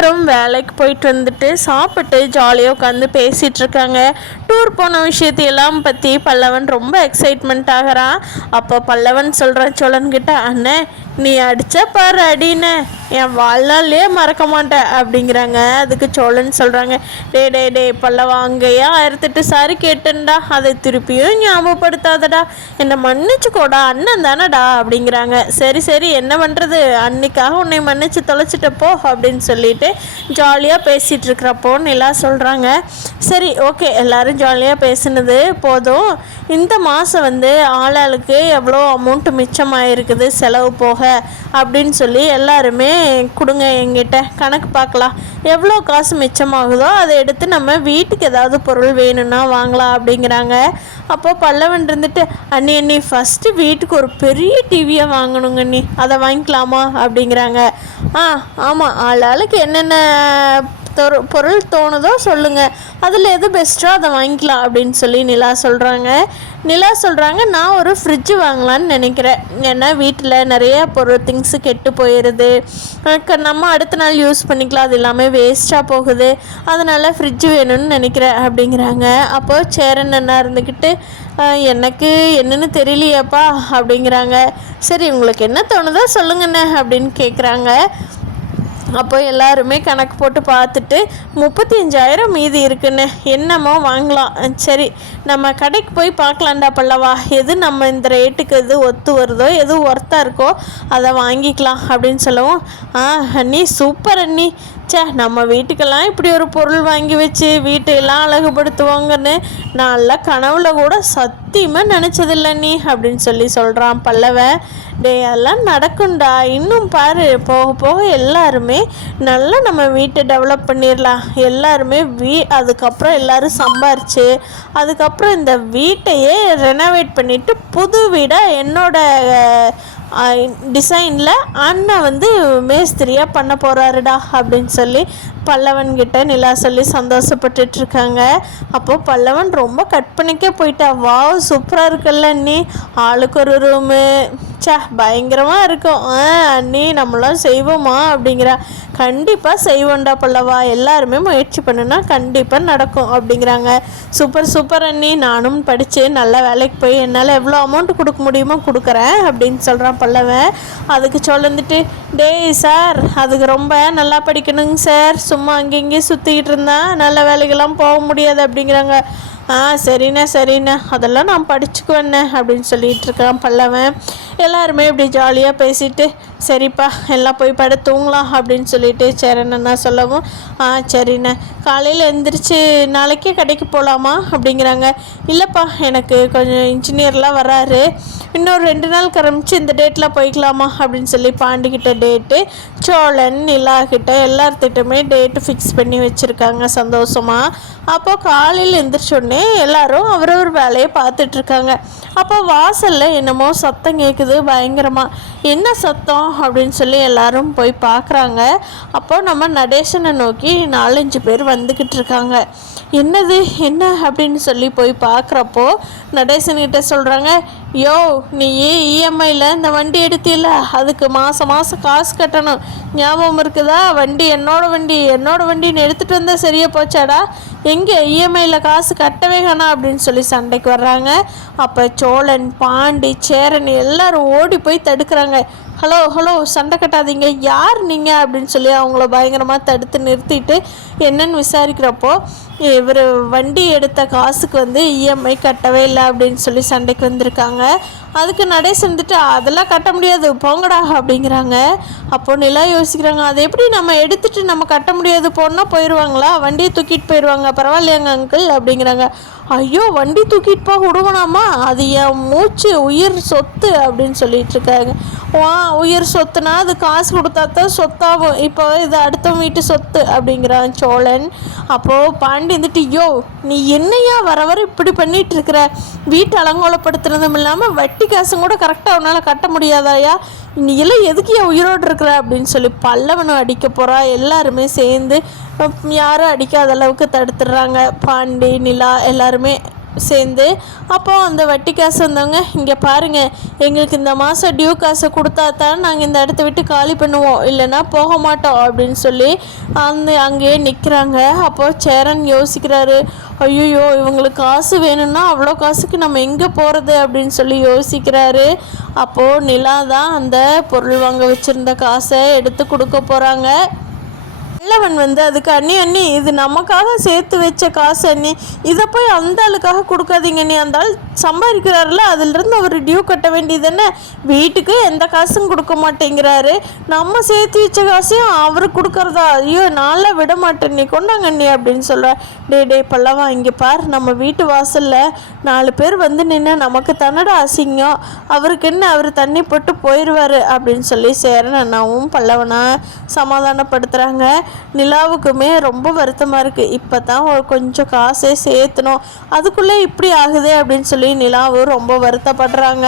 எல்லாரும் வேலைக்கு போயிட்டு வந்துட்டு சாப்பிட்டு ஜாலியாக உட்காந்து பேசிகிட்டு இருக்காங்க. டூர் போன விஷயத்தையெல்லாம் பற்றி பல்லவன் ரொம்ப எக்ஸைட்மெண்ட் ஆகிறான். அப்போ பல்லவன் சொல்கிறான் சோழன்கிட்ட, அண்ணே நீ அடித்த பாரு அடின்னு என் வாழ்நாளே மறக்க மாட்டேன் அப்படிங்கிறாங்க. அதுக்கு சோழன் சொல்கிறாங்க, டே பல்லவா அங்கேயே 1008 சாரி கேட்டேன்டா, அதை திருப்பியும் ஞாபகப்படுத்தாதடா, என்னை மன்னிச்சுக்கோடா, அண்ணன் தானடா அப்படிங்கிறாங்க. சரி என்ன பண்ணுறது, அன்னைக்காக உன்னை மன்னிச்சு தொலைச்சிட்டப்போ அப்படின்னு சொல்லிட்டு ஜாலியாக பேசிகிட்டு இருக்கிறப்போ நிலா சொல்கிறாங்க, சரி ஓகே எல்லாரும் ஜாலியாக பேசுனது போதும், இந்த மாதம் வந்து ஆளாளுக்கு எவ்வளோ அமௌண்ட்டு மிச்சமாயிருக்குது செலவு போக அப்படின்னு சொல்லி எல்லாருமே கொடுங்க, எங்கிட்ட கணக்கு பார்க்கலாம், எவ்வளோ காசு மிச்சமாகுதோ அதை எடுத்து நம்ம வீட்டுக்கு ஏதாவது பொருள் வேணும்னா வாங்கலாம் அப்படிங்கிறாங்க. அப்போது பல்லவன் இருந்துட்டு, அண்ணி ஃபஸ்ட்டு வீட்டுக்கு ஒரு பெரிய டிவியை வாங்கணுங்க அண்ணி, அதை வாங்கிக்கலாமா அப்படிங்கிறாங்க. ஆமாம், ஆளாளுக்கு என்னென்ன பொருள் தோணுதோ சொல்லுங்கள், அதில் எது பெஸ்ட்டோ அதை வாங்கிக்கலாம் அப்படின்னு சொல்லி நிலா சொல்கிறாங்க. நான் ஒரு ஃப்ரிட்ஜு வாங்கலான்னு நினைக்கிறேன், ஏன்னா வீட்டில் நிறைய திங்ஸு கெட்டு போயிடுது, நம்ம அடுத்த நாள் யூஸ் பண்ணிக்கலாம், அது எல்லாமே வேஸ்ட்டாக போகுது, அதனால் ஃப்ரிட்ஜு வேணும்னு நினைக்கிறேன் அப்படிங்கிறாங்க. அப்போது சேரன் அண்ணா இருந்துக்கிட்டு, எனக்கு என்னென்னு தெரியலையாப்பா அப்படிங்கிறாங்க. சரி உங்களுக்கு என்ன தோணுதோ சொல்லுங்கண்ணே அப்படின்னு கேட்குறாங்க. அப்போ எல்லாருமே கணக்கு போட்டு பார்த்துட்டு 35,000 மீதி இருக்குன்னு என்னமோ வாங்கலாம், சரி நம்ம கடைக்கு போய் பார்க்கலாண்டா பல்லவா, எது நம்ம இந்த ரேட்டுக்கு எது ஒத்து வருதோ எது ஒர்த்தாக இருக்கோ அதை வாங்கிக்கலாம் அப்படின்னு சொல்லவும், அண்ணி சூப்பர் அண்ணி, நம்ம வீட்டுக்கெல்லாம் இப்படி ஒரு பொருள் வாங்கி வச்சு வீட்டையெல்லாம் அழகுபடுத்துவாங்கன்னு நல்லா கனவுல கூட சத்தியமாக நினச்சதில்ல நீ அப்படின்னு சொல்கிறான் பல்லவன். அதெல்லாம் நடக்கும்டா, இன்னும் பாரு போக போக எல்லாருமே நல்லா நம்ம வீட்டை டெவலப் பண்ணிடலாம், எல்லாருமே அதுக்கப்புறம் எல்லோரும் சம்பாரிச்சு அதுக்கப்புறம் இந்த வீட்டையே ரெனோவேட் பண்ணிவிட்டு புது வீடாக என்னோட டிசைனில் அண்ணன் வந்து மேஸ்திரியாக பண்ண போகிறாருடா அப்படின்னு சொல்லி பல்லவன்கிட்ட நிலா சொல்லி சந்தோஷப்பட்டுட்ருக்காங்க. அப்போது பல்லவன் ரொம்ப கற்பனைக்கே போயிட்டா, வாவ் சூப்பராக இருக்குல்ல அண்ணி, ஆளுக்கு ஒரு ரூமு, பயங்கரமாக இருக்கும் அண்ணி, நம்மளாம் செய்வோமா அப்படிங்கிறா. கண்டிப்பாக செய்வோண்டா பல்லவா, எல்லாருமே முயற்சி பண்ணுனா கண்டிப்பாக நடக்கும் அப்படிங்கிறாங்க. சூப்பர் அண்ணி, நானும் படித்து நல்ல வேலைக்கு போய் என்னால் எவ்வளோ அமௌண்ட் கொடுக்க முடியுமோ கொடுக்குறேன் அப்படின்னு சொல்கிறான் பல்லவன். அதுக்கு சொல்லிட்டு, டேய் சார் அதுக்கு ரொம்ப நல்லா படிக்கணுங்க சார், சும்மா அங்கேயும் சுற்றிக்கிட்டு இருந்தா நல்ல வேலைக்கெல்லாம் போக முடியாது அப்படிங்கிறாங்க. சரிண்ணே அதெல்லாம் நான் படிச்சுக்குவேண்ணே அப்படின்னு சொல்லிகிட்டு இருக்கான் பல்லவன். எல்லாருமே இப்படி ஜாலியாக பேசிட்டு, சரிப்பா எல்லாம் போய் தூங்கலாம் அப்படின்னு சொல்லிட்டு சேரண்ணா சொல்லவும், சரிண்ணே காலையில் எழுந்திரிச்சு நாளைக்கே கடைக்கு போகலாமா அப்படிங்கிறாங்க. இல்லைப்பா எனக்கு கொஞ்சம் இன்ஜினியர்லாம் வராரு, இன்னொரு 2 நாள் கிளம்பிச்சு இந்த டேட்டில் போய்க்கலாமா அப்படின்னு சொல்லி பாண்டிக்கிட்ட டேட்டு சோழன் நிலாக்கிட்ட எல்லார்த்திட்டுமே டேட்டு ஃபிக்ஸ் பண்ணி வச்சுருக்காங்க சந்தோஷமாக. அப்போது காலையில் எழுந்திரிச்சோடனே எல்லோரும் அவரவர் வேலையை பார்த்துட்ருக்காங்க. அப்போ வாசலில் என்னமோ சத்தம் கேட்குது பயங்கரமாக, என்ன சத்தம் அப்படின்னு சொல்லி எல்லாரும் போய் பார்க்குறாங்க. அப்போது நம்ம நடேசனை நோக்கி 4-5 பேர் வந்துக்கிட்டு இருக்காங்க. என்ன அப்படின்னு சொல்லி போய் பார்க்குறப்போ நடேசன்கிட்ட சொல்கிறாங்க, யோ நீ இஎம்ஐயில் இந்த வண்டி எடுத்தில, அதுக்கு மாதம் காசு கட்டணும், ஞாபகம் இருக்குதா, வண்டி என்னோட வண்டின்னு எடுத்துகிட்டு வந்தால் சரியாக போச்சாடா, எங்கே இஎம்ஐயில் காசு கட்டவே காணா அப்படின்னு சொல்லி சண்டைக்கு வர்றாங்க. அப்போ சோழன் பாண்டி சேரன் எல்லாரும் ஓடி போய் தடுக்கிறாங்க. ஹலோ சண்டை கட்டாதீங்க, யார் நீங்கள் அப்படின்னு சொல்லி அவங்கள பயங்கரமாக தடுத்து நிறுத்திட்டு என்னன்னு விசாரிக்கிறப்போ, இவர் வண்டி எடுத்த காசுக்கு வந்து இஎம்ஐ கட்டவே இல்லை அப்படின்னு சொல்லி சண்டைக்கு வந்திருக்காங்க. அதுக்கு நடேசன் வந்துட்டு, அதெல்லாம் கட்ட முடியாது போங்கடா அப்படிங்கிறாங்க. அப்போது நிலா யோசிக்கிறாங்க, அதை எப்படி நம்ம எடுத்துகிட்டு நம்ம கட்ட முடியாது போனால் போயிடுவாங்களா, வண்டியை தூக்கிட்டு போயிடுவாங்க, பரவாயில்லையாங்க அங்கிள் அப்படிங்கிறாங்க. ஐயோ வண்டி தூக்கிட்டு போக விடுவனாமா, அது என் மூச்சு உயிர் சொத்து அப்படின்னு சொல்லிட்டு இருக்காங்க. உயிர் சொத்துனா அது காசு கொடுத்தா தான் சொத்தாகும், இப்போ இது அடுத்தவங்க வீட்டு சொத்து அப்படிங்கிறான் சோழன். அப்போது பாண்டி வந்துட்டு, யோ நீ என்னையா வர இப்படி பண்ணிட்டு இருக்கிற, வீட்டை அலங்கோலப்படுத்துறதும் இல்லாமல் வட்டி காசும் கூட கரெக்டாக உன்னால் கட்ட முடியாதாயா, நீ எல்லாம் எதுக்கு என் உயிரோடு இருக்கிற அப்படின்னு சொல்லி பல்லவனும் அடிக்க போகிறா. எல்லாருமே சேர்ந்து யாரும் அடிக்காத அளவுக்கு தடுத்துடுறாங்க. பாண்டி நிலா எல்லாருமே சேர்ந்து. அப்போது அந்த வட்டி காசு வந்தவங்க, இங்கே பாருங்கள், எங்களுக்கு இந்த மாதம் டியூ காசை கொடுத்தா தான் நாங்கள் இந்த இடத்த விட்டு காலி பண்ணுவோம், இல்லைன்னா போக மாட்டோம் அப்படின்னு சொல்லி அங்கேயே நிற்கிறாங்க. அப்போது சேரன் யோசிக்கிறாரு, ஐயோ இவங்களுக்கு காசு வேணும்னா அவ்வளோ காசுக்கு நம்ம எங்கே போகிறது அப்படின்னு சொல்லி யோசிக்கிறாரு. அப்போது நிலா தான் அந்த பொருள் வாங்க வச்சுருந்த காசை எடுத்து கொடுக்க போகிறாங்க. பல்லவன் அதுக்கு அண்ணி இது நமக்காக சேர்த்து வச்ச காசு அண்ணி, இதை போய் அந்த ஆளுக்காக கொடுக்காதீங்க அண்ணி, அந்த ஆள் சம்பாதிக்கிறாருல அதிலிருந்து அவர் டியூ கட்ட வேண்டியது என்ன, வீட்டுக்கு எந்த காசும் கொடுக்க மாட்டேங்கிறாரு, நம்ம சேர்த்து வச்ச காசையும் அவருக்கு கொடுக்கறதா, ஐயோ நான்லாம் விட மாட்டேன், நீ கொண்டாங்க அண்ணி அப்படின்னு சொல்கிறேன். டே பல்லவா, இங்கே பார், நம்ம வீட்டு வாசலில் 4 பேர் நின்று நமக்கு தன்னடா அசிங்கம், அவருக்கு என்ன, அவர் தண்ணி போட்டு போயிடுவார் அப்படின்னு சொல்லி சேரன் அண்ணாவும் பல்லவனா சமாதானப்படுத்துகிறாங்க. நிலாவுக்குமே ரொம்ப வருத்தமாக இருக்குது, இப்போ தான் கொஞ்சம் காசே சேர்த்தணும், அதுக்குள்ளே இப்படி ஆகுது அப்படின்னு சொல்லி நிலாவும் ரொம்ப வருத்தப்படுறாங்க.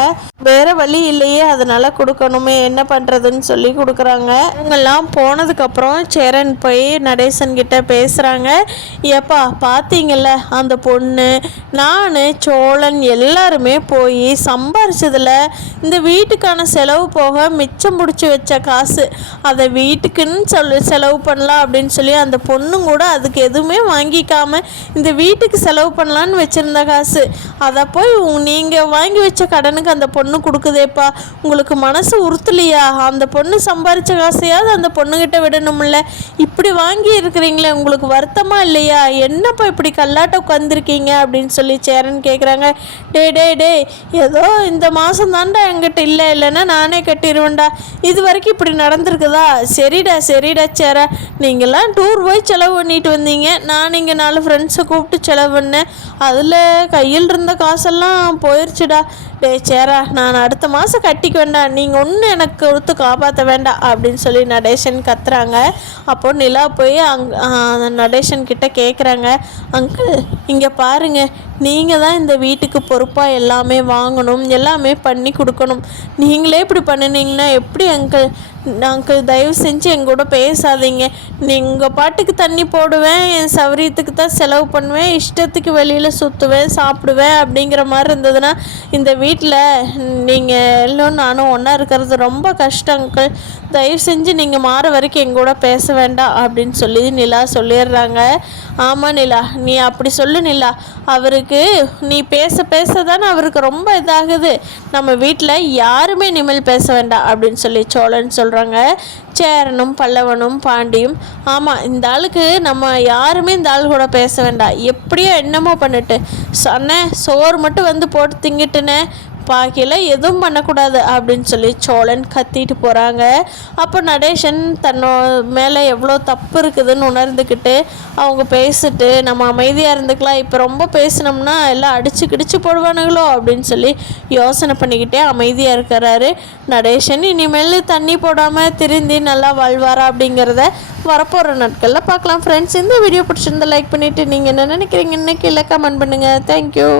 வேறு வழி இல்லையே, அதனால் கொடுக்கணுமே, என்ன பண்ணுறதுன்னு சொல்லி கொடுக்குறாங்க. இவங்கெல்லாம் போனதுக்கப்புறம் சேரன் போய் நடேசன் கிட்ட பேசுகிறாங்க. ஏப்பா பார்த்தீங்கல்ல, அந்த பொண்ணு, நான், சோழன் எல்லாருமே போய் சம்பாரிச்சதில் இந்த வீட்டுக்கான செலவு போக மிச்சம் பிடிச்சி வச்ச காசு, அதை வீட்டுக்குன்னு செலவு பண்ணலாம் அப்படின்னு சொல்லி அந்த பொண்ணும் கூட அதுக்கு எதுவுமே வாங்கிக்காமல் இந்த வீட்டுக்கு செலவு பண்ணலான்னு வச்சுருந்த காசு, அதை போய் நீங்கள் வாங்கி வச்ச கடனுக்கு அந்த பொண்ணு கொடுக்குதேப்பா, உங்களுக்கு மனசு உறுத்தலையா, அந்த பொண்ணு சம்பாரித்த காசையாவது அந்த பொண்ணுக்கிட்ட விடணும்ல, இப்படி வாங்கி இருக்கிறீங்களே, உங்களுக்கு வருத்தமாக இல்லையா, என்னப்பா இப்படி கல்லாட்ட உட்காந்துருக்கீங்க அப்படின்னு சொல்லி சேரன் கேட்குறாங்க. டே ஏதோ இந்த மாதம் தாண்டா என்கிட்ட இல்லைன்னா நானே கட்டிடுவேன்டா, இது வரைக்கும் இப்படி நடந்திருக்குதா, சரிடா சேர, நீங்கள்லாம் டூர் போய் செலவு பண்ணிட்டு வந்தீங்க, நான் இங்கே 4 ஃப்ரெண்ட்ஸை கூப்பிட்டு செலவு பண்ணேன், அதில் கையில் இருந்த காசெல்லாம் போயிடுச்சுடா. சேரா, நான் அடுத்த மாதம் கட்டிக்க வேண்டாம், நீங்கள் ஒன்றும் எனக்கு கொடுத்து காப்பாற்ற வேண்டாம் அப்படின்னு சொல்லி நடேசன் கத்துறாங்க. அப்போது நிலா போய் நடேசன் கிட்ட கேட்குறாங்க, அங்கிள் இங்கே பாருங்கள், நீங்கள் தான் இந்த வீட்டுக்கு பொறுப்பாக எல்லாமே வாங்கணும், எல்லாமே பண்ணி கொடுக்கணும், நீங்களே இப்படி பண்ணினீங்கன்னா எப்படி அங்கிள் தயவு செஞ்சு எங்கூட பேசாதீங்க, நீங்கள் பாட்டுக்கு தண்ணி போடுவேன், என் சௌரியத்துக்கு தான் செலவு பண்ணுவேன், இஷ்டத்துக்கு வெளியில் சுற்றுவேன் சாப்பிடுவேன் அப்படிங்கிற மாதிரி இருந்ததுன்னா இந்த வீட்டில் நீங்கள் எல்லாம் நானும் ஒன்றா இருக்கிறது ரொம்ப கஷ்டம் அங்கிள், தயவு செஞ்சு நீங்கள் மாற வரைக்கும் எங்கூட பேச வேண்டாம் அப்படின்னு சொல்லி நிலா சொல்லிடுறாங்க. ஆமாம் நிலா, நீ அப்படி சொல்லு நிலா, அவருக்கு நீ பேச தானே அவருக்கு ரொம்ப இதாகுது, நம்ம வீட்டில் யாருமே இனிமேல் பேச வேண்டாம் அப்படின்னு சொல்லி சோழன் சொல்கிறாங்க. சேரனும் பல்லவனும் பாண்டியும், ஆமாம் இந்த ஆளுக்கு நம்ம யாருமே இந்த ஆள் கூட பேச வேண்டாம், எப்படியோ என்னமோ பண்ணிட்டு சொன்னேன், சோறு மட்டும் போட்டு திங்கிட்டுனே, பாக்கியில் எதுவும் பண்ணக்கூடாது அப்படின்னு சொல்லி சோழன் கத்திட்டு போகிறாங்க. அப்போ நடேசன் மேலே எவ்வளோ தப்பு இருக்குதுன்னு உணர்ந்துக்கிட்டு அவங்க பேசிட்டு நம்ம அமைதியாக இருந்துக்கலாம், இப்போ ரொம்ப பேசினோம்னா எல்லாம் அடித்து கிடிச்சு போடுவானுங்களோ அப்படின்னு சொல்லி யோசனை பண்ணிக்கிட்டே அமைதியாக இருக்கிறாரு நடேசன். இனிமேல் தண்ணி போடாமல் திருந்தி நல்லா வாழ்வாரா அப்படிங்கிறத வரப்போகிற நாட்களில் பார்க்கலாம். ஃப்ரெண்ட்ஸ், இந்த வீடியோ பிடிச்சிருந்தா லைக் பண்ணிவிட்டு நீங்கள் என்ன நினைக்கிறீங்கன்னு கீழே கமெண்ட் பண்ணுங்கள். தேங்க்யூ.